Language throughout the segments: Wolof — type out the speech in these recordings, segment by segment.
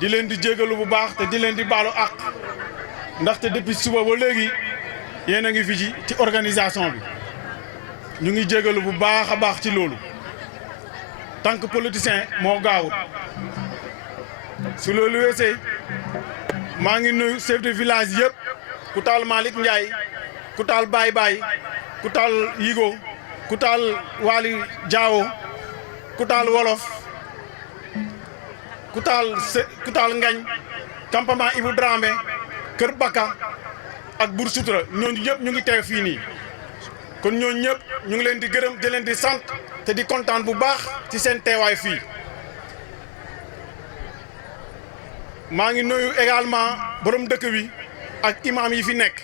di leen di jégalu bu baax te di leen di baalu àq ndaxte depuis suba ba léegi yéen a ngi fi ci organisation bi ñu ngi jégalu bu baax a baax ci loolu tant que politicien moo gaawut su loolu weesee maa ngi nuyu chef de village yëpp ku taal Malick Ndiaye ku taal Baye Baye ku taal Yigo ku taal Waly Diawo ku taal Wolof ku taal Ngañ campement Ibou Dramé Kër Baka ak Bour Soutra ñooñu ñëpp ñu ngi teew fii nii kon ñooñu ñëpp ñu ngi leen di gërëm di leen di sant te di kontaan bu baax ci seen teewaay fii maa ngi nuyu également borom dëkk bi ak imam yi fi nekk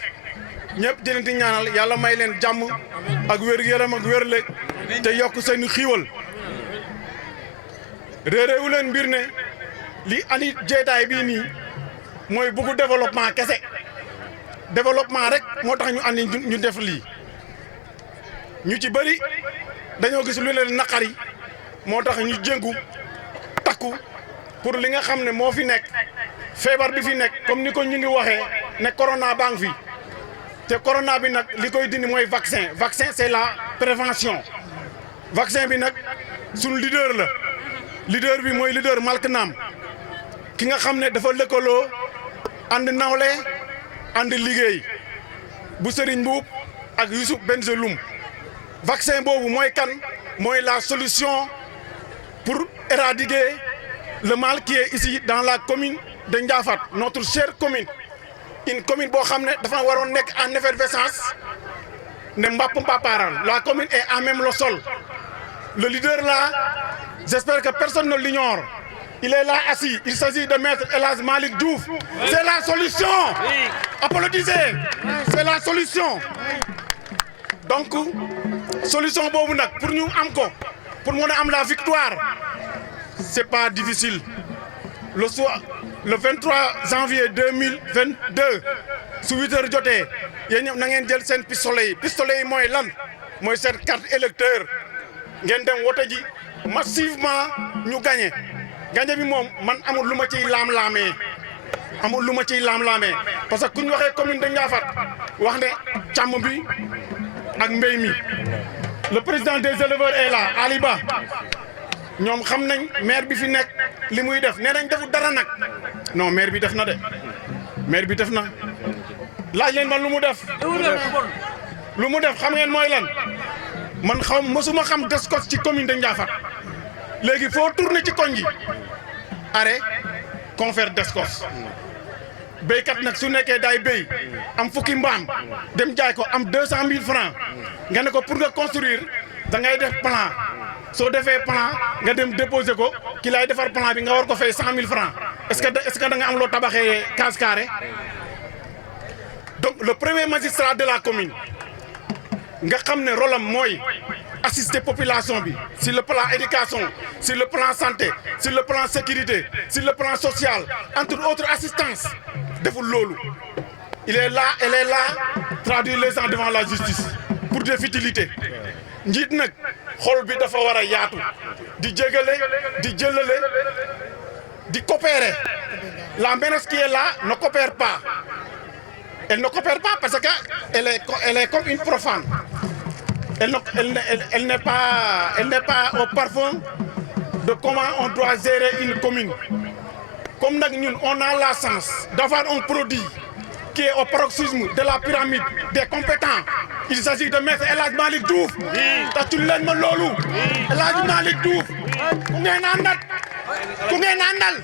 ñëpp di leen di ñaanal yàlla may leen jàmm ak wér-gu-yaram ak wér-léeg te yokk seen xiiwal réeréewu leen mbir ne li andi jeetaay bii nii mooy bëggu développement kese développement rek moo tax ñu andi ñu def lii ñu ci bëri dañoo gis lu leen naqari moo tax ñu jéngu takku pour li nga xam ne moo fi nekk feebar bi fi nekk comme ni ko ñu ngi waxee ne corona baa ngi fi te corona bi nag li koy dindi mooy vaccin c'est la prévention vaccin bi nag suñu leader bi mooy leader Malk Naam ki nga xam ne dafa lëkkaloo ànd nawle ànd liggéey bu Serigne Mboup ak Youssouf Benzeloum vaccin boobu mooy kan mooy la solution pour éradiquer le mal qui est ici dans la commune de Ndiafate notre chère commune une commune boo xam ne dafa waroon nekk en effervescence ne mbapp mbapaaral la commune est à même le sol le leader là j'espère que personne ne l'ignore il est là assis il s'agit de maître El Hadj Malick Diouf c'est la solution applaudissez c'est la solution donc solution boobu nag pour ñu am ko pour mën a am la victoire c'est pas difficile le soir le 23 janvier 2022 su 8 heures jotee yéen ñëpp na ngeen jël seen pistolet yi mooy lan mooy seen carte électeur ngeen dem wote ji massivement ñu gagné bi moom man amul lu ma ciy laam-laamee parce que ku ñu waxee commune de Ndiafate wax ne càmm bi ak mbéy mi le président des éleveurs est là Ali Ba ñoom xam nañ maire bi fi nekk li muy def nee nañ defu dara nag non maire bi def na de maire bi def na laaj leen man lu mu def xam ngeen mooy lan man mësuma xam Descos ci commune de Ndiafate léegi foo tourné ci koñ gi arrêt confère Descos béykat nag su nekkee daay béy am fukki mbaam dem jaay ko am 200 000 francs nga ne ko pour nga construire da ngay def plan soo defee plan nga dem déposer ko ki lay defar plan bi nga war ko fay 100 000 francs est-ce que da nga am loo tabaxee case carré donc le premier magistrat de la commune nga xam ne rôle am mooy assister population bi sur le plan éducation sur le plan santé sur le plan sécurité sur le plan social entre autres assistance deful loolu elle est là traduire les gens devant la justice pour des futilités njiit nag xol bi dafa war a yaatu di jégale di jëlale di coopérer la menace qui est là ne coopère pas elle ne coopère pas parce que elle est comme une profane elle n'est pas au parfum de comment on doit gérer une commune comme nag ñun on a la chance d'avoir un produit qui est au paroxysme de la pyramide des compétents il s'agit de maître El Hadj Malick Diouf tàccul leen ma loolu El Hadj Malick Diouf ku ngeen àndal ku ngeen àndal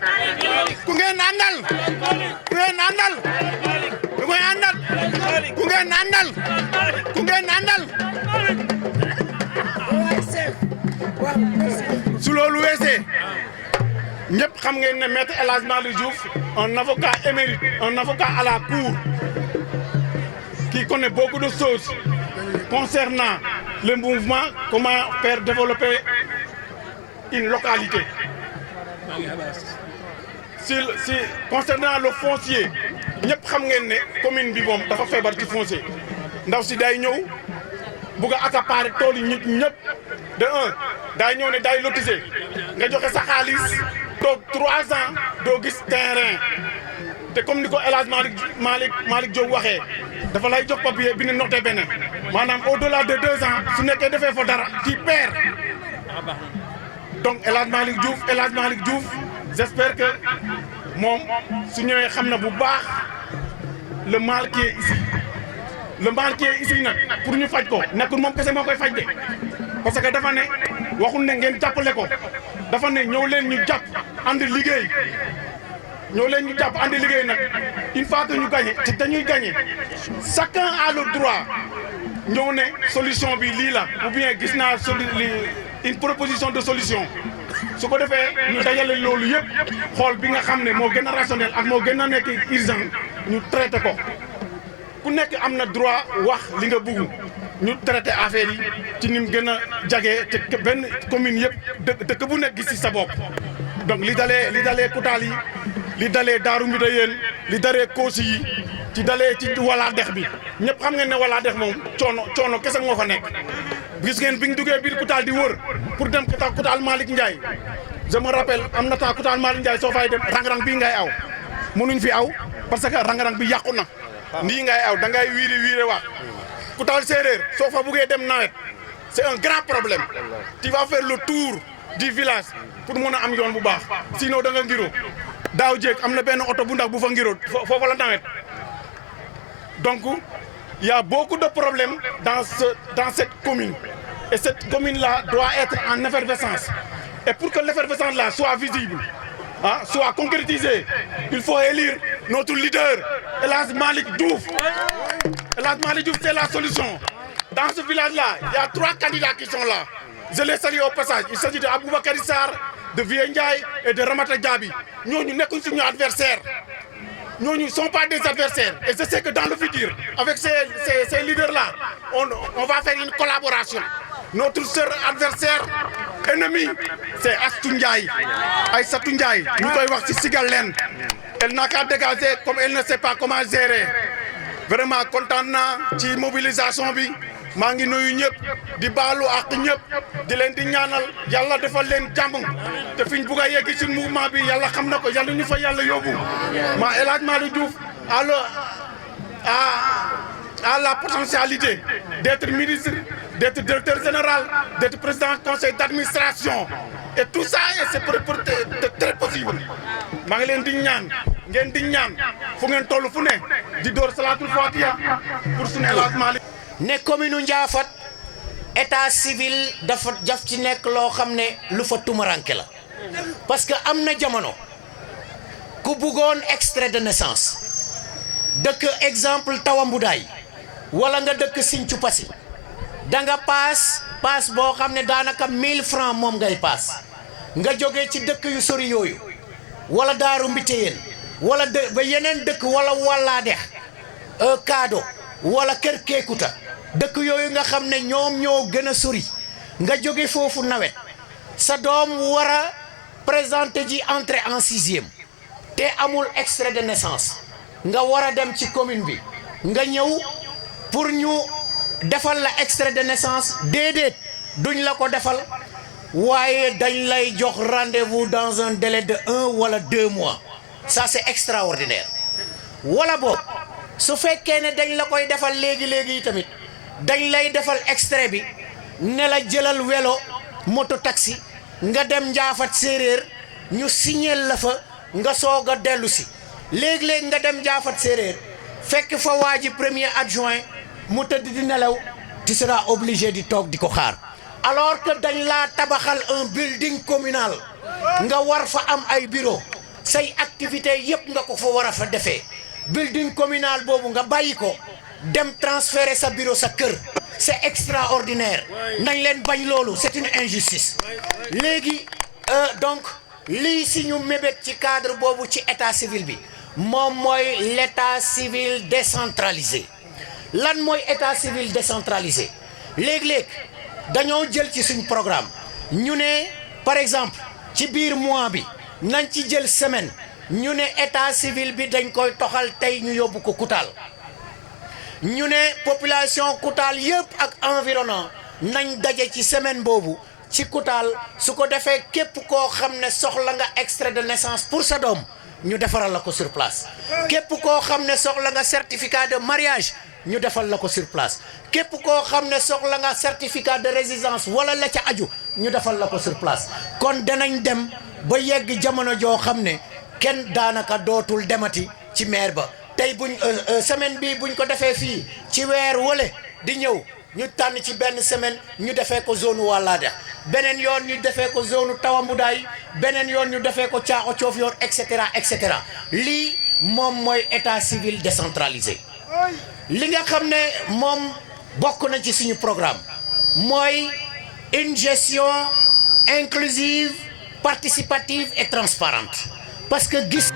ku ngeen àndal ku ngeen àndal ku ngeen àndal ku ngeen àndal ku ngeen àndal su loolu weesee ñëpp xam ngeen ne maître El Hadj Malick Diouf un avocat émérite un avocat à la cour qui connaît beaucoup de choses concernant le mouvement comment faire développer une localité si concernant le foncier ñëpp xam ngeen ne commune bi moom dafa feebar ci foncier ndaw si day ñëw bugg a accaparer tool yi nit ñëpp de un day ñëw ne day lotiser nga joxe sa xaalis toog 3 ans doo gis terrain te comme ni ko El Hadj Malick Diop waxee dafa lay jox papier bi ne noté benn maanaam au-delà de 2 ans su nekkee defee fa dara ci perd donc El Hadj Malick Diouf j'espère que moom su ñëwee xam na bu baax le mal qui est ici le mal qui est ici nag pour ñu faj ko nekkul moom kese moo koy faj de parce que dafa ne waxul ne ngeen jàppale ko dafa ne ñëw leen ñu jàpp ànd liggéey ñëw leen ñu jàpp ànd liggéey nag une fois que ñu gagné te dañuy gagné chacun a le droit ñëw ne solution bi lii la ou bien gis naa une proposition de solution su ko defee ñu dajale loolu yëpp xool bi nga xam ne moo gën a rationnel ak moo gën a nekk urgent ñu traité ko ku nekk am na droit wax li nga bugg ñu traité affaire yi ci ni mu gën a jagee te benn commune yëpp dëkk bu nekk gis ci sa bopp donc li dalee Koutal yi li dalee Daaru Mbidayeen li dalee Koosi yi ci dalee ci Wala Dex bi ñëpp xam ngeen ne Wala Dex moom coono kese moo fa nekk gis ngeen bi ñu duggee biir Koutal di wër pour dem Koutal Malick Ndiaye je me rappelle am na temps Koutal Malick Ndiaye soo fay dem rang-rang bii ngay aw mënuñ fi aw parce que rang-rang bi yàqu na nii ngay aw da ngay wiire wax Koutal séeréer soo fa buggee dem nawet c'est un grand problème tu vas faire le tour du village pour mën a am yoon bu baax sinon da nga ngiro daaw jéeg am na benn oto bu ndax bu fa ngiro foofa la nawet donc il y a beaucoup de problèmes dans cette commune et cette commune-là doit être en effervescence et pour que l'effervescence là soit visible soit concrétisée il faut élire notre leader El Hadj Malick Diouf. El Hadj Malick Diouf c'est la solution. Dans ce village-là, il y a 3 candidats qui sont là. Je les salue au passage. Il s'agit de Aboubakary Sarr, de Vieux Ndiaye et de Ramata Diaby. Ñooñu nekkuñ suñu adversaire. Ñooñu ne sont pas des adversaires. Et je sais que dans le futur, avec ces leaders-là, on va faire une collaboration. Notre seul adversaire ennemi, c'est Astou Ndiaye. Aïssatou Ndiaye, ñu koy wax ci Sigal leen. Elle n'a qu'à dégager comme elle ne sait pas comment gérer. Vraiment content naa ci mobilisation bi maa ngi nuyu ñëpp di baalu ak ñëpp di leen di ñaanal yàlla defal leen jàmm te fiñ bugg a yegg ci mouvement bi yàlla xam na ko yàlla ñu fa yàlla yóbbu ma El Hadj Malick Diouf a la potentialité d'être ministre, d'être directeur général, d'être président du conseil d'administration et tout ça c'est très possible maa ngi leen di ñaan ngeen di ñaan fu ngeen toll fu ne di door salaatul fatiha pour suñu El Hadj Malick ne commune Ndiaffate état civil dafa jaf ci nekk loo xam ne lu fa tumaranke la parce que am na jamono ku bëggoon extrait de naissance dëkk exemple Tawambudaay wala nga dëkk Sinthiou Passy da nga paas boo xam ne daanaka 1000 francs moom ngay paas nga jógee ci dëkk yu sori yooyu wala Daaru Mbiteyeen wala ba yeneen dëkk wala Wala Dex Kaado wala Kër Kékuta dëkk yooyu nga xam ne ñoom ñoo gën a sori nga jóge foofu nawet sa doom war a présenter ji entrée en 6e te amul extrait de naissance nga war a dem ci commune bi nga ñëw pour ñu defal la extrait de naissance déedéet duñ la ko defal waaye dañ lay jox rendez-vous dans un délai de 1 wala 2 mois ça c'est extraordinaire wala boobu su fekkee ne dañ la koy defal léegi tamit dañ lay defal extrait bi ne la jëlal vélo moto taxi nga dem Ndiaffate séeréer ñu signeel la fa nga soog a dellu si léegi nga dem Ndiaffate séeréer fekk fa waa ji premier adjoint mu tëdd di nelaw tu seras obligé di toog di ko xaar alors que dañ laa tabaxal un building communal nga war fa am ay bureau say activité yëpp nga ko fa war a fa defee building communal boobu nga bàyyi ko dem transférer sa bureau sa kër c'est extraordinaire nañ leen bañ loolu c'est une injustice léegi donc lii si ñu mébét ci cadre boobu ci état civil bi moom mooy l'état civil décentralisé lan mooy état civil décentralisé léeg-léeg dañoo jël ci suñ programme ñu ne par exemple ci biir mois bi nañ ci jël semaine ñu ne état civil bi dañ koy toxal tey ñu yóbbu ko Koutal ñu ne population Koutal yëpp ak environnement nañ daje ci semaine boobu ci Koutal su ko defee képp koo xam ne soxla nga extrait de naissance pour sa doom ñu defaral la ko sur place képp koo xam ne soxla nga certificat de mariage ñu defal la ko sur place képp koo xam ne soxla nga certificat de résidence wala la ca aju ñu defal la ko sur place kon danañ dem ba yegg jamono joo xam ne kenn daanaka dootul demati ci maire ba tey buñ semaine bi buñ ko defee fii ci weer wala di ñëw ñu tànn ci benn semaine ñu defee ko zone Wallada beneen yoon ñu defee ko zone Tawambudaay beneen yoon ñu defee ko Caaxo Coofiyor et cetera lii moom mooy état civil décentralisé li nga xam ne moom bokk na ci suñu programme mooy une gestion inclusive participative et transparente parce que gis